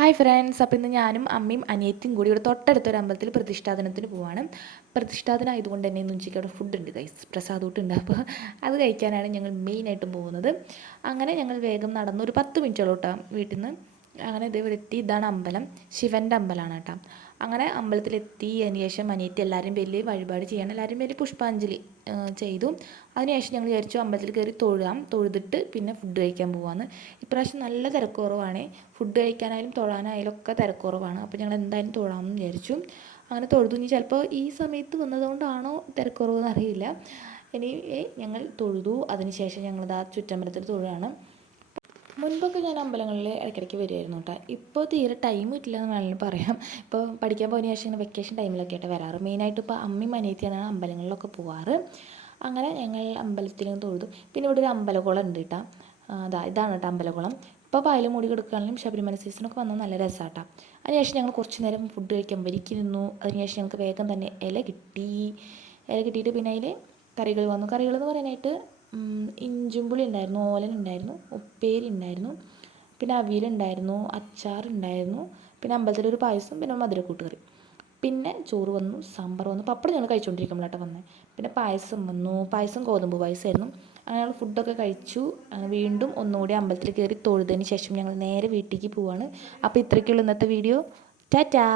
Hi friends, അപ്പോൾ ഇന്ന് ഞാനും അമ്മയും അനിയത്തിയും കൂടി ഇവിടെ തൊട്ടടുത്തൊരു അമ്പലത്തിൽ പ്രതിഷ്ഠാദനത്തിന് പോവാണ്. പ്രതിഷ്ഠാദനം ആയതുകൊണ്ട് തന്നെ ഇന്ന് ഉച്ചയ്ക്ക് അവിടെ ഫുഡ് ഉണ്ട്, ഗൈസ്, പ്രസാദൂട്ടുണ്ട്. അപ്പോൾ അത് കഴിക്കാനാണ് ഞങ്ങൾ മെയിനായിട്ടും പോകുന്നത്. അങ്ങനെ ഞങ്ങൾ വേഗം നടന്നു ഒരു 10 മിനിറ്റോളം കേട്ടോ വീട്ടിൽ നിന്ന്. അങ്ങനെ ഇവിടെ എത്തി. ഇതാണ് അമ്പലം, ശിവൻ്റെ അമ്പലമാണ് കേട്ടോ. അങ്ങനെ അമ്പലത്തിലെത്തി. അതിന് ശേഷം അനിയത്തി എല്ലാവരും വലിയ വഴിപാട് ചെയ്യണം, എല്ലാവരും വലിയ പുഷ്പാഞ്ജലി ചെയ്തു. അതിനുശേഷം ഞങ്ങൾ വിചാരിച്ചു അമ്പലത്തിൽ കയറി തൊഴുതിട്ട് പിന്നെ ഫുഡ് കഴിക്കാൻ പോകാമെന്ന്. ഇപ്രാവശ്യം നല്ല തിരക്ക് കുറവാണ്, ഫുഡ് കഴിക്കാനായാലും തൊഴാനായാലും ഒക്കെ തിരക്ക് കുറവാണ്. അപ്പോൾ ഞങ്ങൾ എന്തായാലും തൊഴാമെന്ന് വിചാരിച്ചു. അങ്ങനെ തൊഴുതു. ഇനി ചിലപ്പോൾ ഈ സമയത്ത് വന്നതുകൊണ്ടാണോ തിരക്ക് കുറവെന്ന് അറിയില്ല. ഇനി ഞങ്ങൾ തൊഴുതു. അതിനുശേഷം ഞങ്ങളിതാ ചുറ്റമ്പലത്തിൽ തൊഴുകയാണ്. മുൻപൊക്കെ ഞാൻ അമ്പലങ്ങളിൽ ഇടയ്ക്കിടയ്ക്ക് വരുമായിരുന്നു കേട്ടോ. ഇപ്പോൾ തീരെ ടൈം കിട്ടില്ല എന്ന് വേണമെങ്കിൽ പറയാം. ഇപ്പോൾ പഠിക്കാൻ പോയതിന് ശേഷം ഇങ്ങനെ വെക്കേഷൻ ടൈമിലൊക്കെ ആയിട്ട് വരാറ്. മെയിനായിട്ട് ഇപ്പോൾ അമ്മയും അനിയത്തിയാണ് അമ്പലങ്ങളിലൊക്കെ പോവാറ്. അങ്ങനെ ഞങ്ങൾ അമ്പലത്തിൽ തൊഴുതു. പിന്നെ ഇവിടെ ഒരു അമ്പലക്കുളം ഉണ്ട് കേട്ടോ. ഇതാണ് കേട്ടോ അമ്പലക്കുളം. ഇപ്പോൾ പായൽ മൂടി കൊടുക്കുകയാണെങ്കിലും ശബരിമല സീസണൊക്കെ വന്നാൽ നല്ല രസമാണ് കേട്ടോ. അതിനുശേഷം ഞങ്ങൾ കുറച്ച് നേരം ഫുഡ് കഴിക്കാൻ വരിക്കുന്നു. അതിനുശേഷം ഞങ്ങൾക്ക് വേഗം തന്നെ ഇല കിട്ടിയിട്ട് പിന്നെ അതിൽ കറികൾ വന്നു. കറികൾ എന്ന് പറയാനായിട്ട് ഇഞ്ചുംപുളി ഉണ്ടായിരുന്നു, ഓലൻ ഉണ്ടായിരുന്നു, ഉപ്പേരി ഉണ്ടായിരുന്നു, പിന്നെ അവിയലുണ്ടായിരുന്നു, അച്ചാറുണ്ടായിരുന്നു, പിന്നെ അമ്പലത്തിലൊരു പായസം, പിന്നെ മധുരക്കൂട്ടുകറി, പിന്നെ ചോറ് വന്നു, സാമ്പാർ വന്നു, പപ്പടം ഞങ്ങൾ കഴിച്ചുകൊണ്ടിരിക്കുമ്പോഴാട്ടോ വന്നത്. പിന്നെ പായസം വന്നു. പായസം ഗോതമ്പ് പായസമായിരുന്നു. അങ്ങനെ ഞങ്ങൾ ഫുഡൊക്കെ കഴിച്ചു. വീണ്ടും ഒന്നുകൂടി അമ്പലത്തിൽ കയറി തൊഴുതതിന് ശേഷം ഞങ്ങൾ നേരെ വീട്ടിലേക്ക് പോവാണ്. അപ്പോൾ ഇത്രയ്ക്കുള്ള ഇന്നത്തെ വീഡിയോ. ടാറ്റാ.